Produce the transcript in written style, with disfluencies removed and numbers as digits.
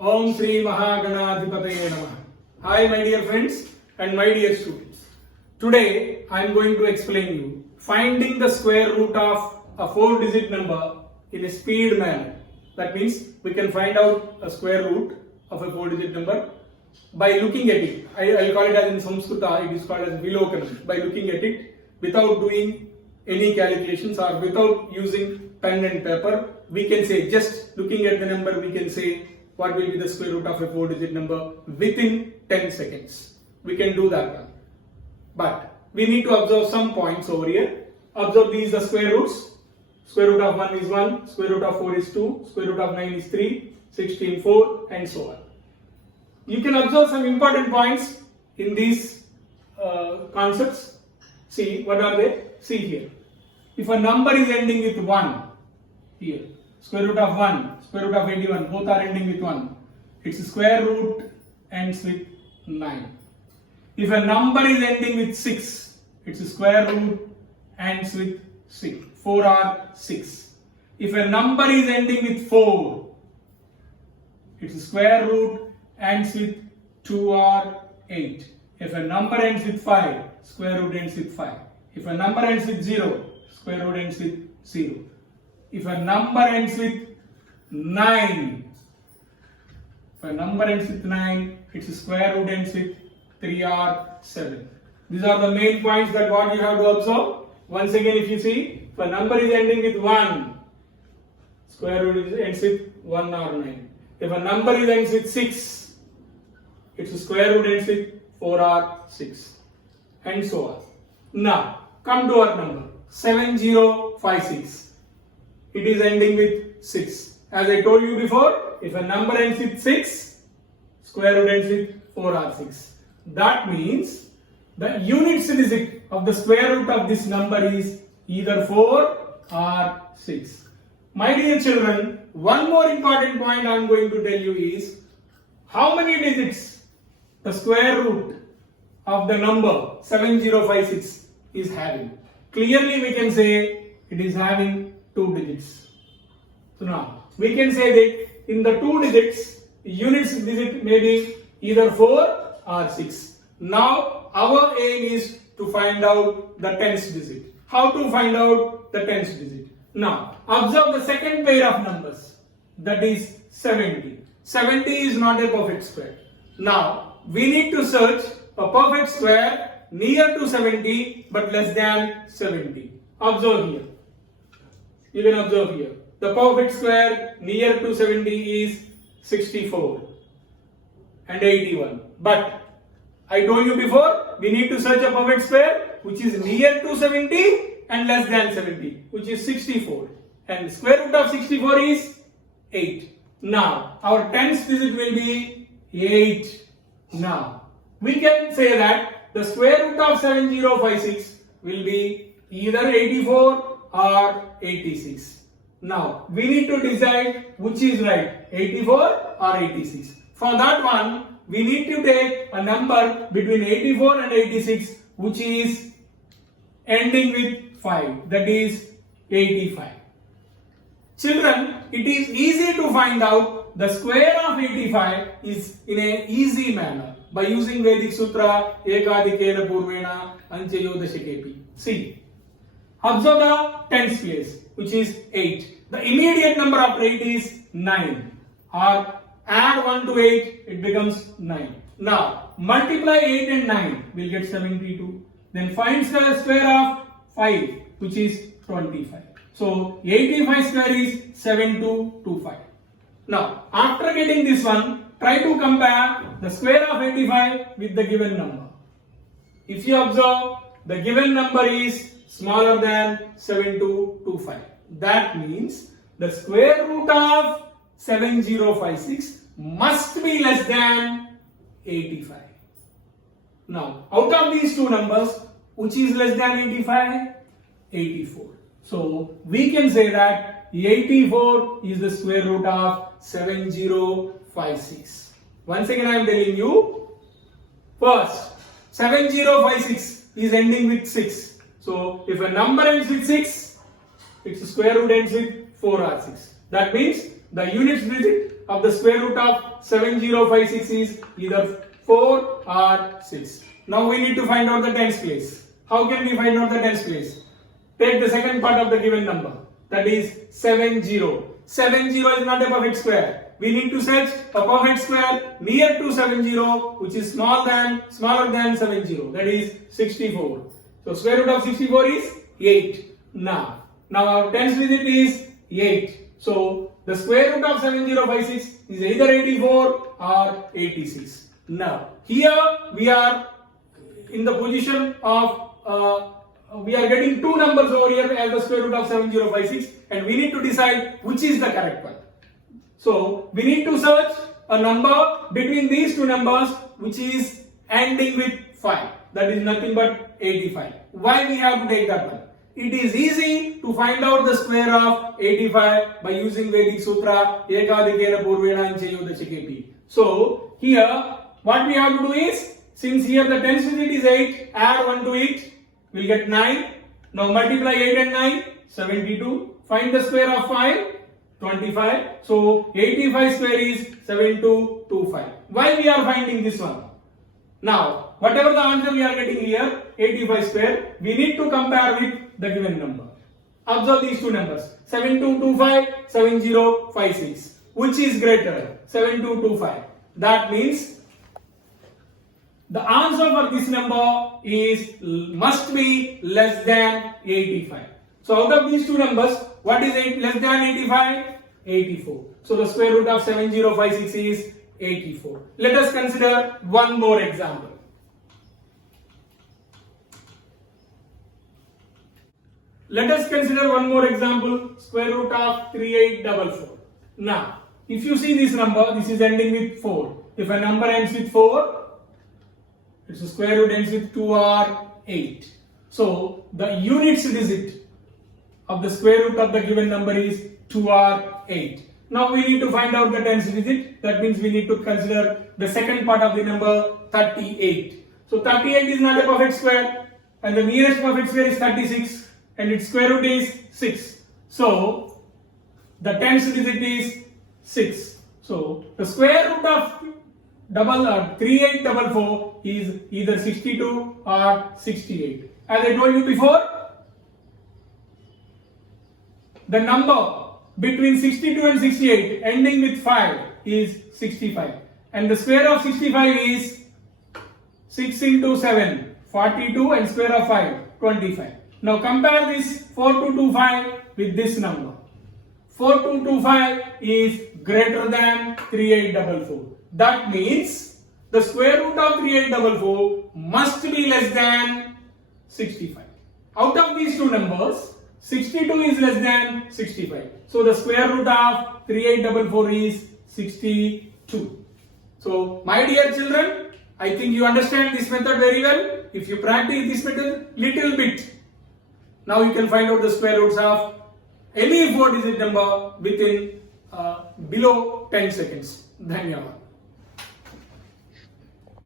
Om Sri Mahaganadhipataye Namaha. Hi my dear friends and my dear students. Today I am going to explain you finding the square root of a 4-digit number in a speed manner. That means we can find out a square root of a 4-digit number by looking at it. I will call it as in Samskrita, it is called as Vilokanam. By looking at it without doing any calculations or without using pen and paper, we can say, just looking at the number, we can say what will be the square root of a 4-digit number within 10 seconds. We can do that one. But we need to observe some points over here. Observe these the square roots. Square root of 1 is 1, square root of 4 is 2, square root of 9 is 3, 16, 4 and so on. You can observe some important points in these concepts. See, what are they? See here. If a number is ending with 1, here, square root of 1, square root of 81, both are ending with 1. Its square root ends with 9. If a number is ending with 6, its square root ends with 6. 4 or 6. If a number is ending with 4, its square root ends with 2 or 8. If a number ends with 5, square root ends with 5. If a number ends with 0, square root ends with 0. If a number ends with 9, its square root ends with 3 or 7. These are the main points that what you have to observe. Once again, if you see, if a number is ending with 1, square root ends with 1 or 9. If a number ends with 6, its square root ends with 4 or 6. And so on. Now, come to our number 7056. It is ending with 6. As I told you before, if a number ends with 6, square root ends with 4 or 6. That means the units digit of the square root of this number is either 4 or 6. My dear children, one more important point I am going to tell you is how many digits the square root of the number 7056 is having. Clearly we can say it is having 2 digits. So now we can say that in the 2 digits, units digit may be either 4 or 6. Now our aim is to find out the 10th digit. How to find out the 10th digit? Now observe the second pair of numbers, that is 70. 70 is not a perfect square. Now we need to search a perfect square near to 70 but less than 70. Observe here. You can observe here. The perfect square near to 70 is 64 and 81. But I told you before, we need to search a perfect square which is near to 70 and less than 70, which is 64. And square root of 64 is 8. Now, our 10th digit will be 8. Now, we can say that the square root of 7056 will be either 84 or 86. Now, we need to decide which is right, 84 or 86. For that one, we need to take a number between 84 and 86 which is ending with 5, that is 85. Children, it is easy to find out the square of 85 is in an easy manner by using Vedic Sutra Ekadikena Purvena Anchayodashakepi. See, observe the 10th place which is 8. The immediate number after 8 is 9. Or add 1 to 8, it becomes 9. Now, multiply 8 and 9, we'll get 72. Then find the square of 5, which is 25. So, 85 square is 7225. Now, after getting this one, try to compare the square of 85 with the given number. If you observe, the given number is smaller than 7225. That means the square root of 7056 must be less than 85. Now, out of these two numbers, which is less than 85? 84. So, we can say that 84 is the square root of 7056. Once again, I am telling you, first, 7056 is ending with 6. So, if a number ends with 6, its square root ends with 4 or 6. That means the units digit of the square root of 7056 is either 4 or 6. Now we need to find out the tens place. How can we find out the tens place? Take the second part of the given number, that is 70. 70 is not a perfect square. We need to search a perfect square near to 70, which is smaller than 70, that is 64. So square root of 64 is 8. Now our tens digit is 8. So the square root of 7056 is either 84 or 86. Now here we are in the position of we are getting two numbers over here as the square root of 7056, and we need to decide which is the correct one. So we need to search a number between these two numbers which is ending with 5. That is nothing but 85. Why we have to take that one? It is easy to find out the square of 85 by using Vedic Sutra Ekadikena Purvena Chayodachikepi. So here what we have to do is, since here the tens digit is 8, add 1 to it, we'll get 9. Now multiply 8 and 9, 72. Find the square of 5, 25. So 85 square is 7225. Why we are finding this one? Now whatever the answer we are getting here, 85 square, we need to compare with the given number. Observe these two numbers, 7225, 7056. Which is greater? 7225. That means the answer for this number must be less than 85. So out of these two numbers, what is less than 85? 84. So the square root of 7056 is 84. Let us consider one more example. Let us consider one more example, square root of 3844. Now, if you see this number, this is ending with 4. If a number ends with 4, its square root ends with 2 or 8. So the units digit of the square root of the given number is 2 or 8. Now we need to find out the tens digit. That means we need to consider the second part of the number, 38. So 38 is not a perfect square, and the nearest perfect square is 36, and its square root is 6. So the tens digit is 6. So the square root of 3844 is either 62 or 68. As I told you before, the number between 62 and 68 ending with 5 is 65, and the square of 65 is 6 into 7, 42, and square of 5, 25. Now compare this 4225 with this number. 4225 is greater than 3844. That means the square root of 3844 must be less than 65. Out of these two numbers, 62 is less than 65. So the square root of 3844 is 62. So my dear children, I think you understand this method very well. If you practice this method little bit, now you can find out the square roots of any 4-digit number within below 10 seconds. Dhanyavad.